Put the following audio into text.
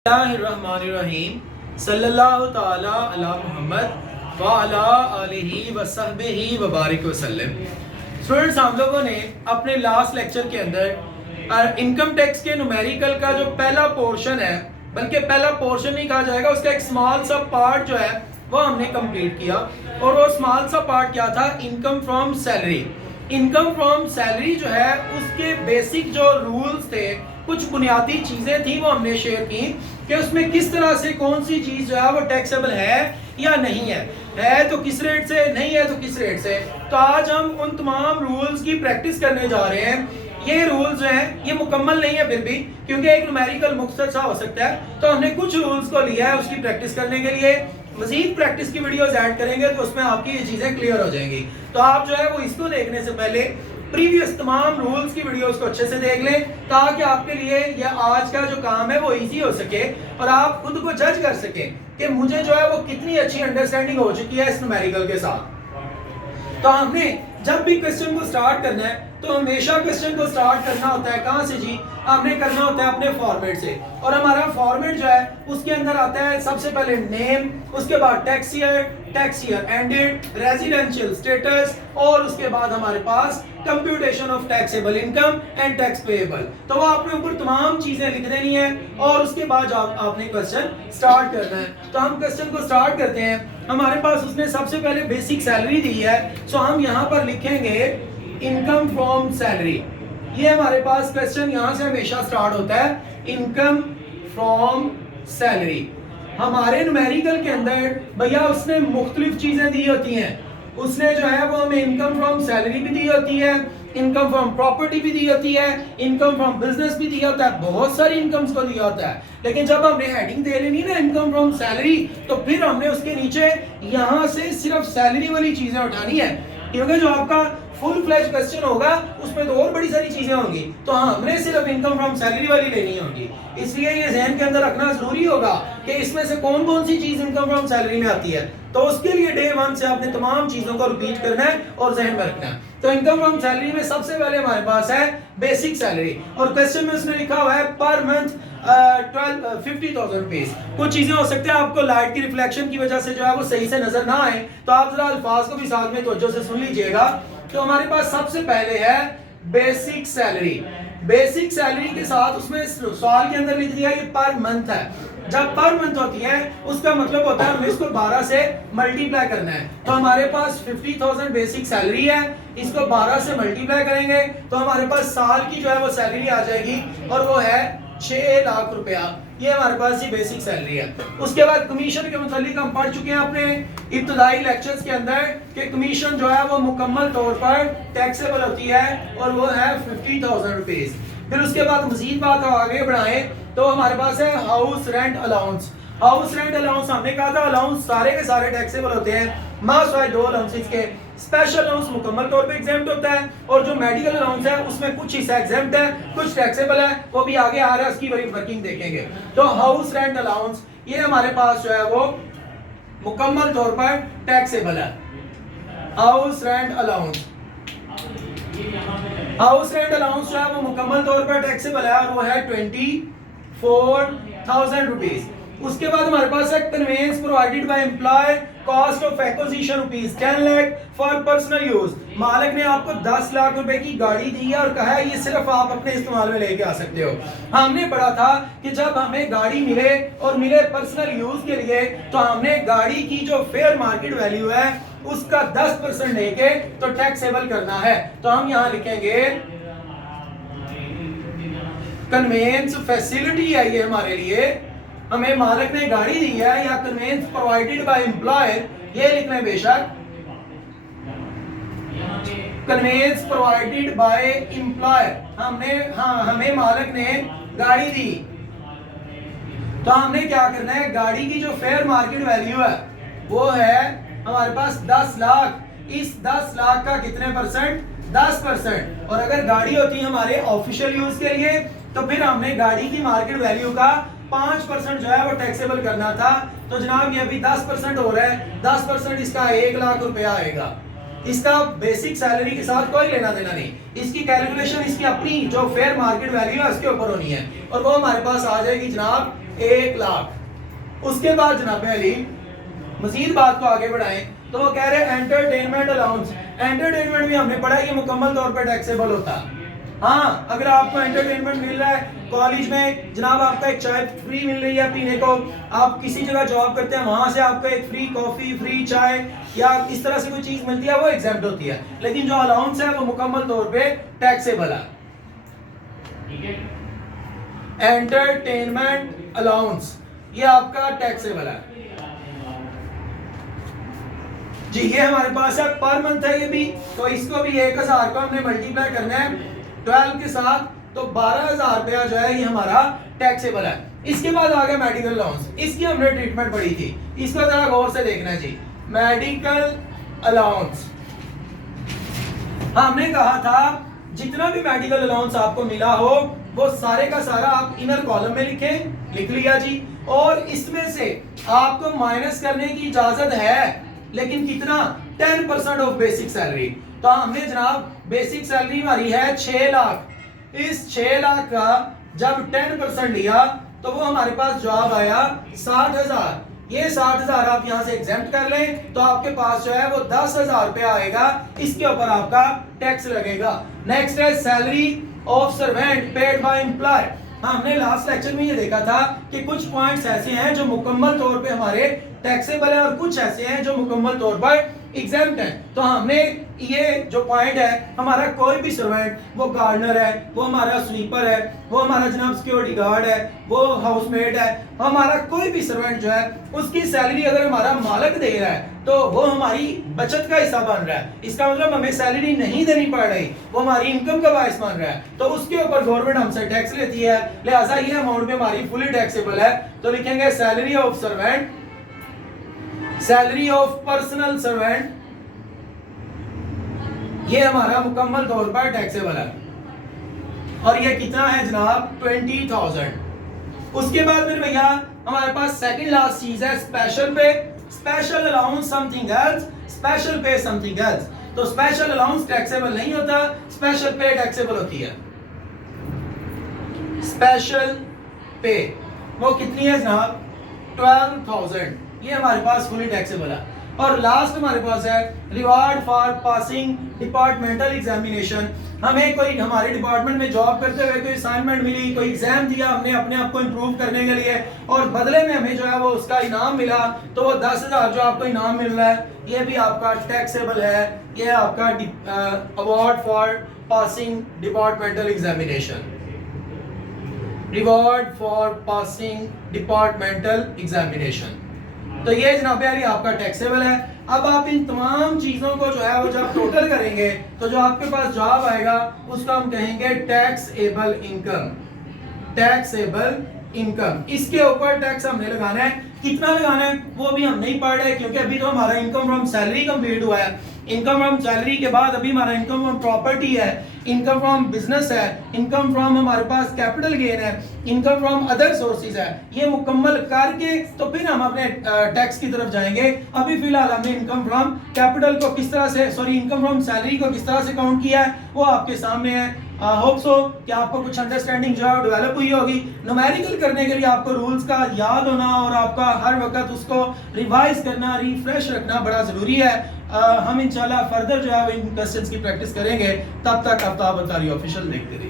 बिस्मिल्लाहिर्रहमानिर्रहीम सल्लल्लाहु ताला अला मुहम्मद व अला आलिहि व सहबिहि व बारिक वसल्लम। स्टूडेंट्स, हम लोगों ने अपने लास्ट लेक्चर के अंदर इनकम टैक्स के न्यूमेरिकल का जो पहला पोर्शन है, बल्कि पहला पोर्शन नहीं कहा जाएगा, उसका एक स्मॉल सा पार्ट जो है वो हमने कंप्लीट किया। और वो स्मॉल सा पार्ट क्या था? Income from salary. Income from salary जो है उसके बेसिक जो रूल्स थे, कुछ बुनियादी चीजें थी, वो हमने शेयर की कि उसमें किस तरह से कौन सी चीज जो है वो टैक्सेबल है या नहीं है तो किस रेट से, नहीं है तो किस रेट से। तो आज हम उन तमाम रूल्स की प्रैक्टिस करने जा रहे हैं। ये रूल्स जो हैं ये मुकम्मल नहीं है फिर भी, क्योंकि एक न्यूमेरिकल मुख्तसर सा हो सकता है, तो हमने कुछ रूल्स को लिया है उसकी प्रैक्टिस करने के लिए। मजीद प्रैक्टिस की वीडियोस ऐड करेंगे तो उसमें आपकी ये चीजें क्लियर हो जाएंगी। तो आप जो है वो इसको देखने से पहले प्रीवियस तमाम रूल्स की वीडियोस को अच्छे से देख लें, ताकि आपके लिए ये आज का जो काम है वो इजी हो सके और आप खुद को जज कर सकें कि मुझे जो है वो कितनी अच्छी अंडरस्टैंडिंग हो चुकी है इस न्यूमेरिकल के साथ। तो हमने जब भी क्वेश्चन को स्टार्ट करना है तो हमेशा क्वेश्चन को स्टार्ट करना होता है कहाँ से जी? हमने करना होता है अपने फॉर्मेट से। और हमारा फॉर्मेट जो है उसके अंदर आता है सबसे पहले नेम, उसके बाद tax year ended, residential status, और उसके बाद हमारे पास computation of taxable income and tax payable. तो वो आपने ऊपर तमाम चीजें लिख देनी है और उसके बाद आपने क्वेश्चन स्टार्ट करना है। तो हम क्वेश्चन को स्टार्ट करते हैं। हमारे पास उसने सबसे पहले बेसिक सैलरी दी है, सो हम यहाँ पर लिखेंगे इनकम फ्रॉम सैलरी। ये हमारे पास क्वेश्चन यहाँ से हमेशा स्टार्ट होता है, इनकम फ्रॉम सैलरी। हमारे न्यूमेरिकल के अंदर भैया उसने मुख्तलिफ चीजें दी होती हैं। उसने जो है वो हमें इनकम फ्रॉम सैलरी भी दी होती है, इनकम फ्रॉम प्रॉपर्टी भी दी होती है, इनकम फ्रॉम बिजनेस भी दिया होता है, बहुत सारी इनकम्स को दिया होता है। लेकिन जब हमने हेडिंग दे लेनी ना इनकम फ्रॉम सैलरी, तो फिर हमने उसके नीचे यहाँ से सिर्फ सैलरी वाली चीजें उठानी है, क्योंकि जो आपका फुल फ्लैश क्वेश्चन होगा उसमें तो और बड़ी सारी चीजें होंगी, तो हमने सिर्फ इनकम फ्रॉम सैलरी वाली लेनी होगी। इसलिए ये ज़हन के अंदर रखना जरूरी होगा कि इसमें से कौन कौन सी चीज इनकम फ्रॉम सैलरी में आती है। तो उसके लिए डे 1 से आपने तमाम चीजों को रिपीट करना है और ज़हन में रखना है। तो इनकम फ्रॉम सैलरी में सबसे पहले हमारे पास है बेसिक सैलरी, और क्वेश्चन में उसने लिखा हुआ है पर मंथ 50,000 रुपीज। कुछ चीजें हो सकते हैं आपको लाइट की रिफ्लेक्शन की वजह से जो है वो सही से नजर ना आए, तो आप जरा अल्फाज को भी साथ में तवज्जो से सुन लीजिएगा। तो हमारे पास सबसे पहले है बेसिक सैलरी। बेसिक सैलरी के साथ उसमें सवाल के अंदर लिख दिया ये पर मंथ है। जब पर मंथ होती है उसका मतलब होता है हमें इसको 12 से मल्टीप्लाई करना है। तो हमारे पास 50,000 बेसिक सैलरी है, इसको 12 से मल्टीप्लाई करेंगे तो हमारे पास साल की जो है वो सैलरी आ जाएगी, और वो है 6 लाख रुपया। ये हमारे पास ही बेसिक सैलरी है। उसके बाद कमीशन के मुतालिक हम पढ़ चुके हैं अपने इब्तदाई लेक्चर्स के अंदर कि कमीशन जो है वो मुकम्मल तौर पर टैक्सेबल होती है, और वो है 50,000 रुपीज। फिर उसके बाद मजीद बात आगे बढ़ाएं तो हमारे पास है house rent allowance. House rent allowance हमने कहा था अलाउंस सारे के सारे टैक्सेबल होते हैं, मास्वाए 2 अलाउंसेस के। स्पेशल अलाउंस मुकम्मल तौर पे एग्जेम्प्ट होता है, और जो मेडिकल अलाउंस है उसमें कुछ हिस्सा एग्जेम्प्ट है, कुछ टैक्सेबल है, वो भी आगे आ रहा है, उसकी बड़ी वर्किंग देखेंगे। तो हाउस रेंट अलाउंस ये हमारे पास जो है वो मुकम्मल तौर पर टैक्सेबल है। House rent allowance, house rent allowance जो है वो मुकम्मल तौर पर टैक्सेबल है, और वो है 24,000 रुपीज। उसके बाद हमारे पास है conveyance provided by employer, cost of acquisition rupees 10 lakh for personal use. मालिक ने आपको 10 लाख रुपए की गाड़ी दी है और कहा है ये सिर्फ आप अपने इस्तेमाल में लेके आ सकते हो। हमने पढ़ा था कि जब हमें गाड़ी मिले और मिले पर्सनल यूज के लिए, तो हमने गाड़ी की जो फेयर मार्केट वैल्यू है उसका 10% लेके तो टैक्सेबल करना है। तो हम यहाँ लिखेंगे कन्वेंस फैसिलिटी है ये हमारे लिए, हमें मालिक ने गाड़ी दी है, या कन्वेंस प्रोवाइडेड बाय एम्प्लॉयर ये लिखना है बेशक, कन्वेंस प्रोवाइडेड बाय एम्प्लॉयर। हमें मालिक ने गाड़ी दी, तो हमने क्या करना है, गाड़ी की जो फेयर मार्केट वैल्यू है वो है हमारे पास 10 लाख। इस 10 लाख का कितने परसेंट? 10%। और अगर गाड़ी होती हमारे ऑफिशियल यूज के लिए तो फिर हमने गाड़ी की मार्केट वैल्यू का 5% जो है वो टैक्सेबल करना था। तो जनाब ये अभी 10% हो रहा है, 10% इसका 1 लाख रुपया आएगा। इसका बेसिक सैलरी के साथ कोई लेना देना नहीं, इसकी कैलकुलेशन इसकी अपनी जो फेयर मार्केट वैल्यू है उसके ऊपर होनी है, और वो हमारे पास आ जाएगी जनाब 1 लाख। उसके बाद जनाब अली मजीद बात को आगे बढ़ाएं तो वो कह रहे हैं एंटरटेनमेंट अलाउंस। एंटरटेनमेंट भी हमने पढ़ा ये मुकम्मल तौर पर टैक्सेबल होता है। हाँ, अगर आपको एंटरटेनमेंट मिल रहा है कॉलेज में, जनाब आपका एक चाय फ्री मिल रही है पीने को, आप किसी जगह जॉब करते हैं वहां से आपको एक फ्री कॉफी, फ्री चाय या इस तरह से कोई चीज मिलती है, वो एग्जेम्प्ट होती है। लेकिन जो अलाउंस है वो मुकम्मल तौर पे टैक्सेबल है। एंटरटेनमेंट अलाउंस ये आपका टैक्सेबल है जी। ये हमारे पास है पर मंथ है ये भी, तो इसको भी 1000 को हमने मल्टीप्लाई करना है 12 के साथ, तो 12000 रुपया जो है ये हमारा टैक्सेबल है। इसके बाद आ गया मेडिकल अलाउंस। इसकी हमने ट्रीटमेंट पढ़ी थी, इसको जरा गौर से देखना है जी। मेडिकल अलाउंस हमने कहा था जितना भी मेडिकल अलाउंस आपको मिला हो वो सारे का सारा आप इनर कॉलम में लिख लिया जी। और इसमें से आपको माइनस करने की इजाजत है, लेकिन कितना? 10% ऑफ बेसिक सैलरी। तो हमने जनाब बेसिक सैलरी हमारी है 6 लाख। इस 6 लाख का जब 10% लिया तो वो हमारे पास जवाब आया 60,000। ये 60,000 आप यहां से एग्जेम्प्ट कर लें तो आपके पास जो है वो 10,000 रुपया आएगा। इसके ऊपर आपका टैक्स लगेगा। नेक्स्ट है salary of servant paid by employer. हमने लास्ट लेक्चर में ये देखा था कि कुछ पॉइंट्स ऐसे हैं जो मुकम्मल तौर पे हमारे टैक्सेबल है और कुछ ऐसे हैं जो मुकम्मल तौर पर एग्जेम्प्ट हैं। तो हमने ये जो पॉइंट है, हमारा कोई भी सर्वेंट, वो गार्डनर है, वो हमारा स्वीपर है, वो हमारा जनाब सिक्योरिटी गार्ड है, वो हाउसमेट है, हमारा कोई भी सर्वेंट जो है उसकी सैलरी अगर हमारा मालिक दे रहा है तो वो हमारी बचत का हिस्सा बन रहा है। इसका मतलब हमें सैलरी नहीं देनी पड़ रही, वो हमारी इनकम का बायस बन रहा है, तो उसके ऊपर गवर्नमेंट हमसे टैक्स लेती है। लिहाजा ये अमाउंट भी हमारी फुली टैक्सेबल है। तो लिखेंगे salary of servant, salary of personal servant, ये हमारा मुकम्मल तौर पर टैक्सेबल है। और ये कितना है जनाब? 20,000। उसके बाद फिर भैया हमारे पास सेकंड लास्ट चीज है स्पेशल पे। Special allowance something else, special पे समथिंग एल्स। तो स्पेशल अलाउंस टैक्सेबल नहीं होता, स्पेशल पे टैक्सेबल होती है। स्पेशल पे वो कितनी है जनाब? 12,000। ये हमारे पास फुली टैक्सेबल है। और लास्ट हमारे पास है reward for passing departmental examination. हमें कोई हमारे डिपार्टमेंट में जॉब करते हुए कोई असाइनमेंट मिली, कोई एग्जाम दिया हमने अपने आप को इम्प्रूव करने के लिए, और बदले में हमें जो है वो उसका इनाम मिला, तो वो 10,000 जो आपको इनाम मिल रहा है ये भी आपका टैक्सेबल है। ये आपका award for passing departmental examination, reward for passing departmental examination. तो ये जनाब यारी आपका टैक्सेबल है। अब आप इन तमाम चीजों को जो है वो जब टोटल करेंगे तो जो आपके पास जवाब आएगा उसको हम कहेंगे टैक्सेबल इनकम। टैक्सेबल इनकम, इसके ऊपर टैक्स हमने लगाना है। कितना लगाना है वो भी हम नहीं पढ़ रहे, क्योंकि अभी तो हमारा इनकम फ्रॉम सैलरी कंप्लीट हुआ है। इनकम फ्रॉम सैलरी के बाद अभी हमारा इनकम फ्रॉम प्रॉपर्टी है, इनकम फ्रॉम बिजनेस है, इनकम फ्रॉम हमारे पास कैपिटल गेन है, इनकम फ्रॉम अदर सोर्सेज है। ये मुकम्मल करके तो फिर हम अपने टैक्स की तरफ जाएंगे। अभी फिलहाल हमने इनकम फ्रॉम कैपिटल को किस तरह से, सॉरी इनकम फ्रॉम सैलरी को किस तरह से काउंट किया है वो आपके सामने है। होप सो कि आपको कुछ अंडरस्टैंडिंग जो है डेवलप हुई होगी। न्यूमेरिकल करने के लिए आपको रूल्स का याद होना और आपका हर वक्त उसको रिवाइज करना, रिफ्रेश रखना बड़ा जरूरी है। हम इंशाल्लाह फर्दर जो है इन क्वेश्चंस की प्रैक्टिस करेंगे। तब तक आफ्ताब अंसारी ऑफिशियल देखते रहिए।